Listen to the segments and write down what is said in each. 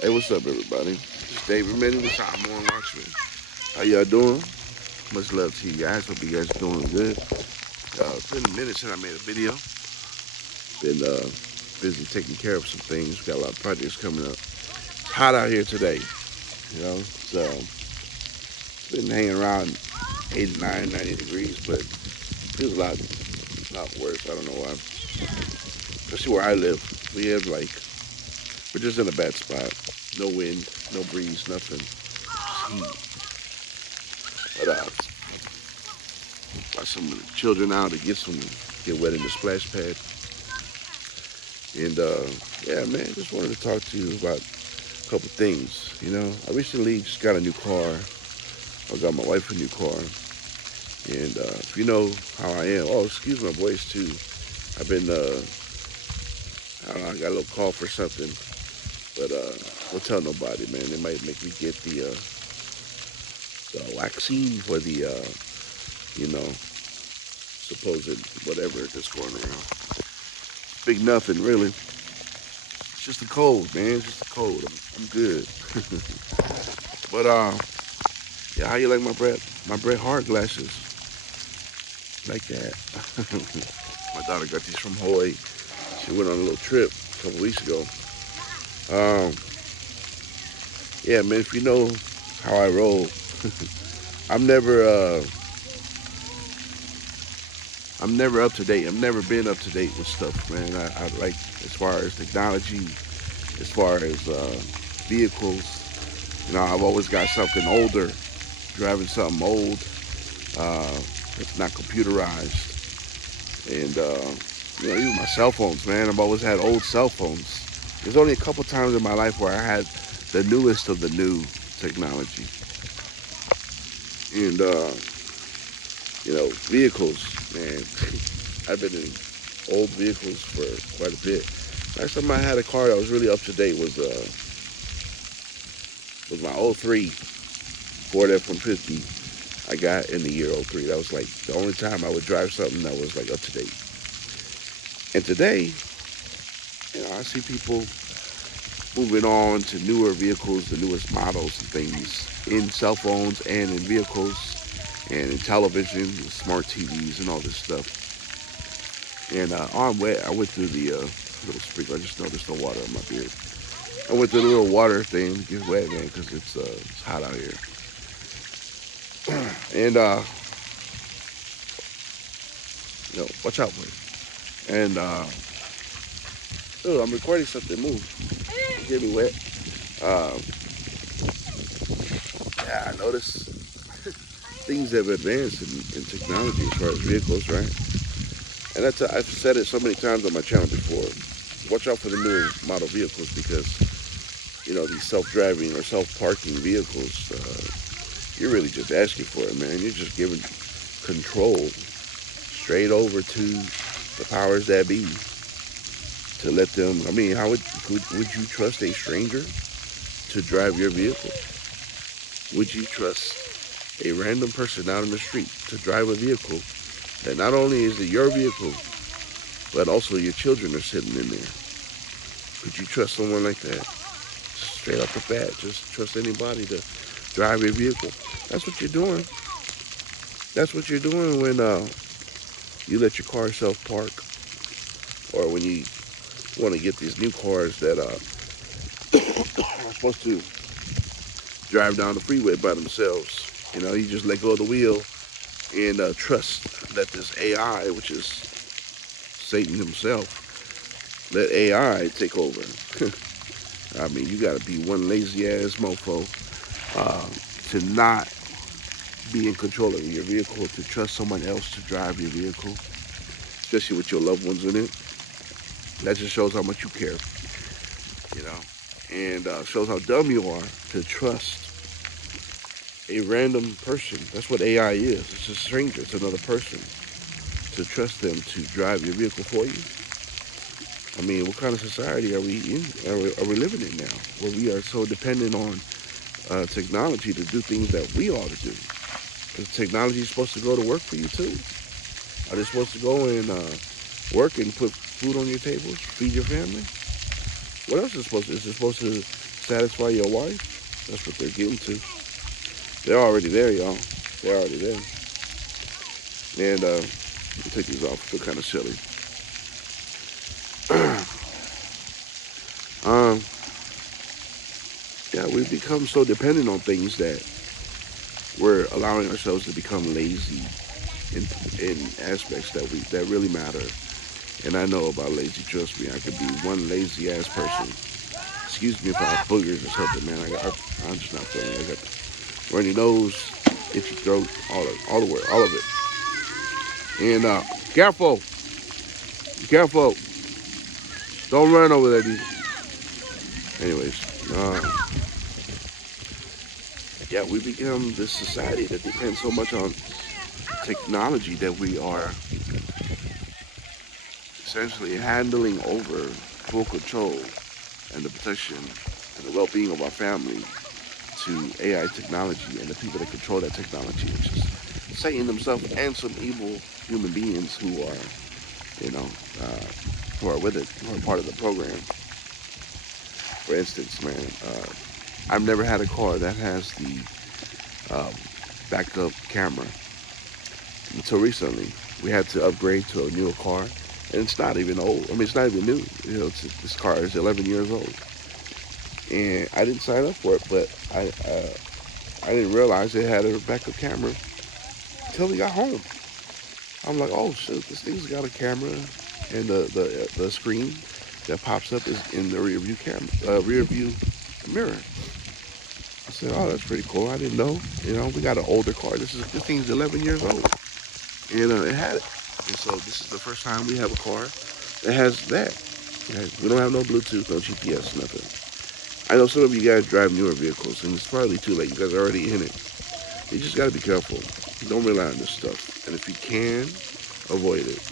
Hey, what's up, everybody? It's David Minnie with Time on Watchmen. How y'all doing? Much love to you guys. Hope you guys are doing good. It's been a minute since I made a video. Been busy taking care of some things. Got a lot of projects coming up. It's hot out here today, so it's been hanging around 89, 90 degrees, but feels a lot worse. I don't know why. Especially where I live. We have we're just in a bad spot. No wind, no breeze, nothing. Just heat. But got some children out to get wet in the splash pad. And yeah, man, just wanted to talk to you about a couple things. I recently just got a new car. I got my wife a new car. And if you know how I am, oh, excuse my voice too. I've been, I don't know, I got a little cough or something. But don't tell nobody, man. They might make me get the vaccine for the, you know, supposed whatever that's going around. Big nothing, really. It's just a cold, man. It's just a cold. I'm good. But yeah, how you like my Bret Hart glasses? Like that. My daughter got these from Hawaii. She went on a little trip a couple weeks ago. Um, yeah, man. If you know how I roll, I'm never uh, I'm never up to date. I've never been up to date with stuff, man. I like as far as technology, as far as vehicles. I've always got something older, driving something old that's not computerized. And, even my cell phones, man. I've always had old cell phones. There's only a couple times in my life where I had the newest of the new technology. And, vehicles, man. I've been in old vehicles for quite a bit. Last time I had a car that was really up to date was my '03 Ford F-150 I got in the year '03. That was like the only time I would drive something that was like up to date. And today, I see people moving on to newer vehicles, the newest models and things in cell phones and in vehicles and in television, and smart TVs and all this stuff. And I'm wet. I went through the little sprinkler. I just noticed the water on my beard. I went through the little water thing to get wet, man, because it's hot out here. And watch out, boy. And oh, I'm recording something. Move. Get me wet. Um, yeah, I noticed things have advanced in technology as far as vehicles, right? And I've said it so many times on my channel before. Watch out for the new model vehicles because these self-driving or self-parking vehicles. You're really just asking for it, man. You're just giving control straight over to the powers that be to let them. I mean, how would you trust a stranger to drive your vehicle? Would you trust a random person out on the street to drive a vehicle that not only is it your vehicle, but also your children are sitting in there? Could you trust someone like that? Straight off the bat, just trust anybody to drive your vehicle. That's what you're doing. That's what you're doing when you let your car self park, or when you want to get these new cars that are supposed to drive down the freeway by themselves. You just let go of the wheel and trust that this AI, which is Satan himself, let AI take over. I mean, you got to be one lazy ass mofo to not be in control of your vehicle, to trust someone else to drive your vehicle, especially with your loved ones in it. That just shows how much you care, you know, and shows how dumb you are to trust a random person. That's what AI is. It's a stranger. It's another person. To trust them to drive your vehicle for you. I mean, what kind of society are we in? Are we living in now, where we are so dependent on technology to do things that we ought to do? Because technology is supposed to go to work for you too. Are they supposed to go and work and put food on your tables, feed your family? What else is it supposed to satisfy your wife? That's what they're getting to. They're already there, y'all. They're already there. And let me take these off. I feel kind of silly. um, yeah, we've become so dependent on things that we're allowing ourselves to become lazy in aspects that really matter. And I know about lazy. Trust me, I could be one lazy ass person. Excuse me if I have boogers or something, man. I'm just not feeling it. I got runny nose, itchy throat, all the word, all of it. And careful, careful, don't run over there, dude. Anyways, yeah, we become this society that depends so much on technology that we are essentially handing over full control and the protection and the well-being of our family to AI technology and the people that control that technology, which is Satan himself and some evil human beings who are, you know, who are with it, who are part of the program. For instance, man, I've never had a car that has the um, backup camera until recently. We had to upgrade to a newer car, and it's not even old. I mean, it's not even new. You know, this car is 11 years old, and I didn't sign up for it, but I didn't realize it had a backup camera until we got home. I'm like, oh shit, this thing's got a camera, and the screen that pops up is in the rear view mirror. I said, oh, that's pretty cool. I didn't know. You know, we got an older car. This thing's 11 years old, and it had it. And so this is the first time we have a car that has that. Okay? We don't have no Bluetooth, no GPS, nothing. I know some of you guys drive newer vehicles, and it's probably too late. You guys are already in it. You just got to be careful. Don't rely on this stuff. And if you can, avoid it.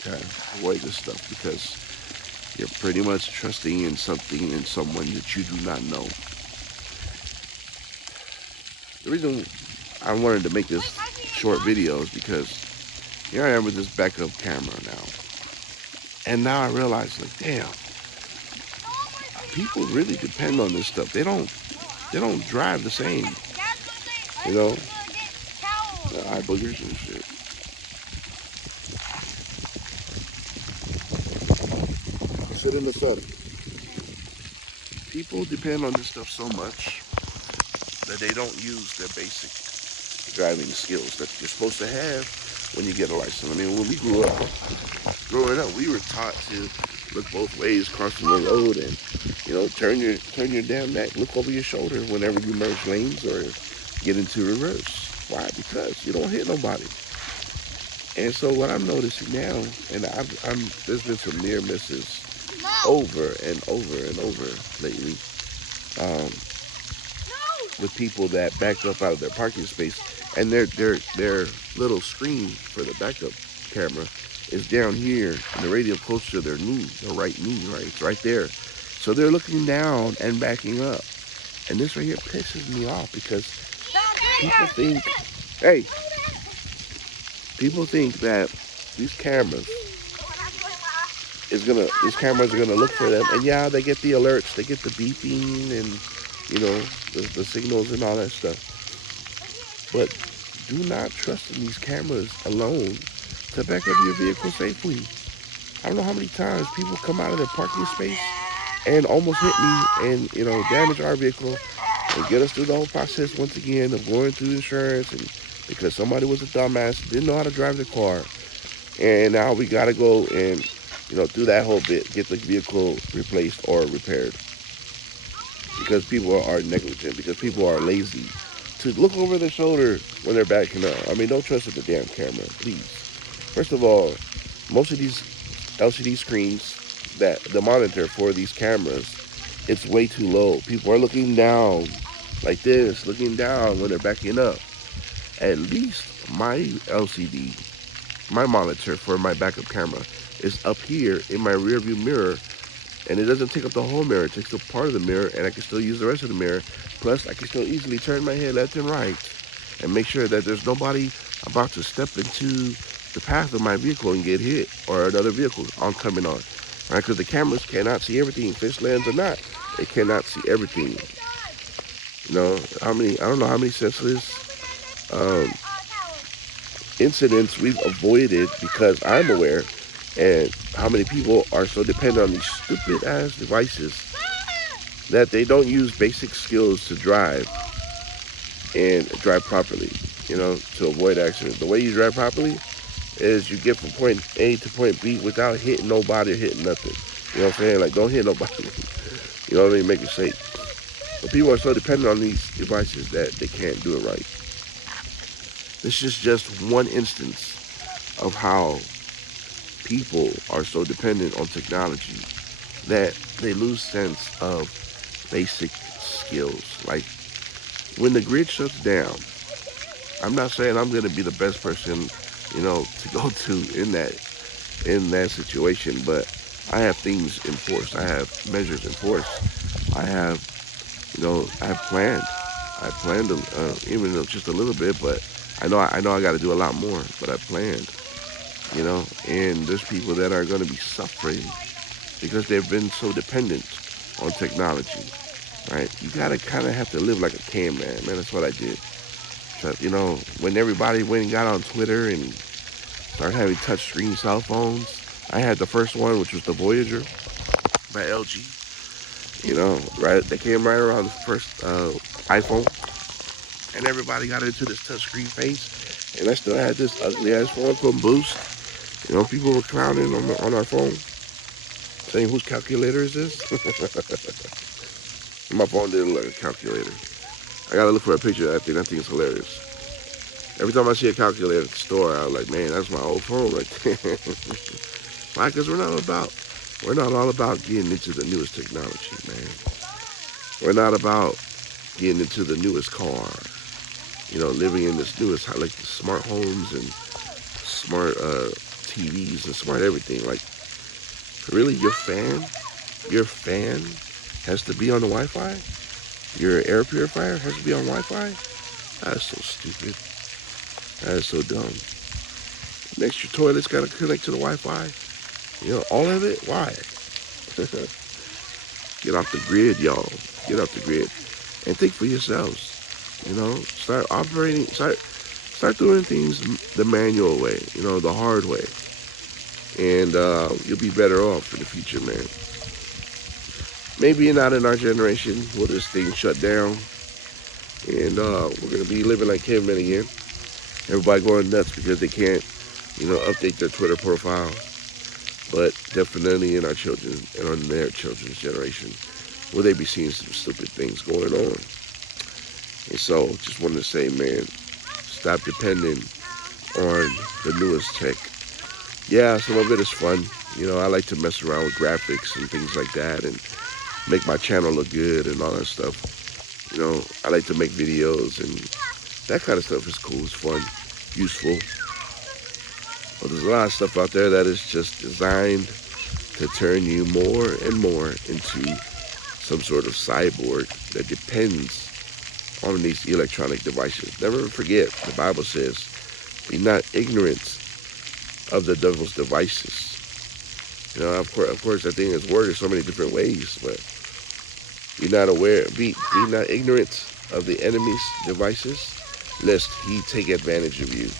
Okay? Avoid this stuff because you're pretty much trusting in something and someone that you do not know. The reason I wanted to make this short video is because here I am with this backup camera now. And now I realize, like, damn, people really depend on this stuff. They don't drive the same. You know? Eye boogers and shit. Sit in the sun. People depend on this stuff so much that they don't use their basic driving skills that you're supposed to have when you get a license. I mean, when we growing up, we were taught to look both ways crossing the road and, you know, turn your damn neck, look over your shoulder whenever you merge lanes or get into reverse. Why? Because you don't hit nobody. And so what I'm noticing now, and there's been some near misses over and over and over lately, with people that back up out of their parking space, and their little screen for the backup camera is down here, and the radio close to their knee, their right knee, right, it's right there. So they're looking down and backing up, and this right here pisses me off because people think, hey, people think that these cameras are gonna look for them, and yeah, they get the alerts, they get the beeping, and you know the signals and all that stuff. But do not trust in these cameras alone to back up your vehicle safely. I don't know how many times people come out of their parking space and almost hit me and, you know, damage our vehicle and get us through the whole process once again of going through insurance, and because somebody was a dumbass, didn't know how to drive the car. And now we got to go and, you know, do that whole bit, get the vehicle replaced or repaired. Because people are negligent, because people are lazy to look over their shoulder when they're backing up. I mean, don't trust the damn camera, please. First of all, most of these LCD screens, that the monitor for these cameras, it's way too low. People are looking down like this, looking down when they're backing up. At least my LCD, my monitor for my backup camera is up here in my rear view mirror, and it doesn't take up the whole mirror. It takes up part of the mirror, and I can still use the rest of the mirror. Plus, I can still easily turn my head left and right and make sure that there's nobody about to step into the path of my vehicle and get hit, or another vehicle oncoming on. right? Because the cameras cannot see everything, fish lands or not. They cannot see everything. You know, I don't know how many senseless um, incidents we've avoided because I'm aware, and how many people are so dependent on these stupid ass devices that they don't use basic skills to drive and drive properly, you know, to avoid accidents. The way you drive properly is you get from point A to point B without hitting nobody or hitting nothing. You know what I'm saying? Like, don't hit nobody. You know what I mean? Make it safe. But people are so dependent on these devices that they can't do it right. This is just one instance of how people are so dependent on technology that they lose sense of basic skills. Like, when the grid shuts down, I'm not saying I'm going to be the best person, you know, to go to in that situation, but I have things enforced. I have measures enforced. I have, you know, I have planned. I planned, even though just a little bit, but I know I got to do a lot more. But I planned, you know, and there's people that are going to be suffering because they've been so dependent on technology, right? You gotta kind of have to live like a caveman, man. That's what I did. You know, when everybody went and got on Twitter and started having touchscreen cell phones, I had the first one, which was the Voyager by LG. You know, right? They came right around the first iPhone, and everybody got into this touchscreen face. And I still had this ugly ass phone from Boost. You know, people were clowning on our phone, saying, "Whose calculator is this?" My phone didn't look like a calculator. I gotta look for a picture of that thing. That thing is hilarious. Every time I see a calculator at the store, I was like, man, that's my old phone right there. Why? Because we're not all about getting into the newest technology, man. We're not about getting into the newest car. You know, living in this newest, like the smart homes and smart TVs and smart everything. Like, really, your fan has to be on the Wi-Fi? Your air purifier has to be on Wi-Fi? That's so stupid. That is so dumb. Next, your toilet's got to connect to the Wi-Fi. You know, all of it? Why? Get off the grid, y'all. Get off the grid. And think for yourselves. You know, start doing things the manual way, you know, the hard way. And you'll be better off in the future, man. Maybe not in our generation will this thing shut down. And we're going to be living like cavemen again. Everybody going nuts because they can't, you know, update their Twitter profile. But definitely in our children and on their children's generation, will they be seeing some stupid things going on? And so, just wanted to say, man, stop depending on the newest tech. Yeah, some of it is fun. You know, I like to mess around with graphics and things like that and make my channel look good and all that stuff. You know, I like to make videos and that kind of stuff is cool, it's fun, useful. But there's a lot of stuff out there that is just designed to turn you more and more into some sort of cyborg that depends on these electronic devices. Never forget, the Bible says, be not ignorant of the devil's devices. You know, of course, that thing is worded so many different ways, but be not ignorant of the enemy's devices, lest he take advantage of you.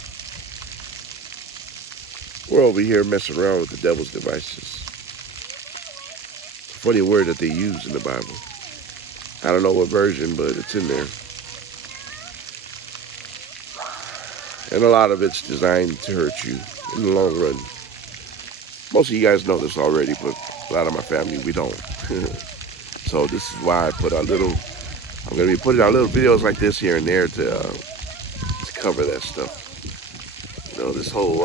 We're over here messing around with the devil's devices. It's a funny word that they use in the Bible. I don't know what version, but it's in there. And a lot of it's designed to hurt you in the long run. Most of you guys know this already, but a lot of my family, we don't. So this is why I'm going to be putting out little videos like this here and there to cover that stuff. You know, this whole,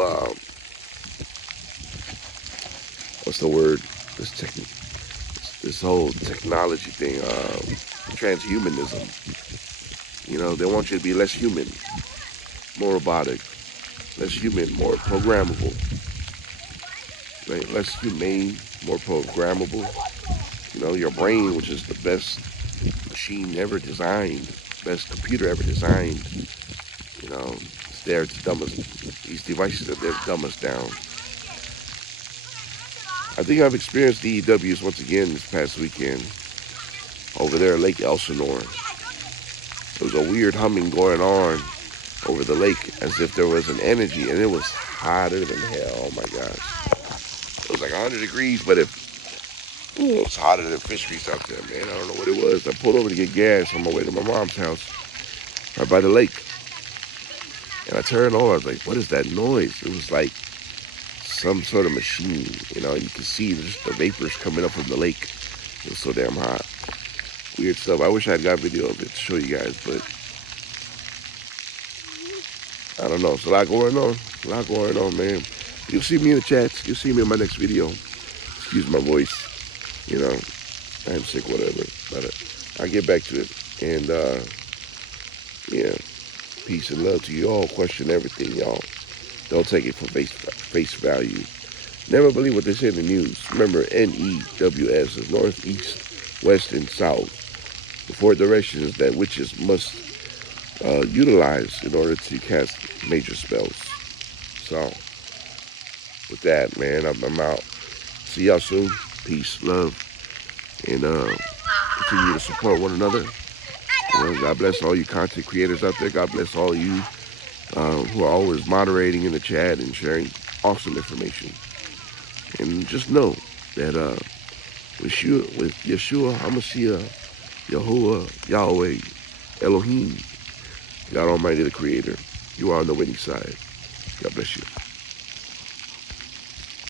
what's the word? This whole technology thing, transhumanism. You know, they want you to be less human, more robotic, less human, more programmable, right? Less humane, more programmable. You know, your brain, which is the best machine ever designed, best computer ever designed, you know, it's there to dumb us. These devices are there to dumb us down. I think I've experienced DEWs once again this past weekend over there at Lake Elsinore. There was a weird humming going on over the lake as if there was an energy, and it was hotter than hell. Oh my gosh. It was like 100 degrees, but it was hotter than fish grease out there, man. I don't know what it was. I pulled over to get gas on my way to my mom's house right by the lake. And I turned over, I was like, what is that noise? It was like some sort of machine. You know, you could see just the vapors coming up from the lake. It was so damn hot. Weird stuff. I wish I had got video of it to show you guys, but I don't know. It's a lot going on. A lot going on, man. You'll see me in the chats. You'll see me in my next video. Excuse my voice. You know, I'm sick, whatever. But I'll get back to it. And, yeah. Peace and love to you all. Question everything, y'all. Don't take it for face value. Never believe what they say in the news. Remember, NEWS is north, east, west, and south. The four directions that witches must utilize in order to cast major spells. So, with that, man, I'm out. See y'all soon. Peace, love, and continue to support one another. You know, God bless all you content creators out there. God bless all you who are always moderating in the chat and sharing awesome information. And just know that with Yeshua, HaMashiach, Yahuwah, Yahweh, Elohim, God Almighty, the Creator, you are on the winning side. God bless you.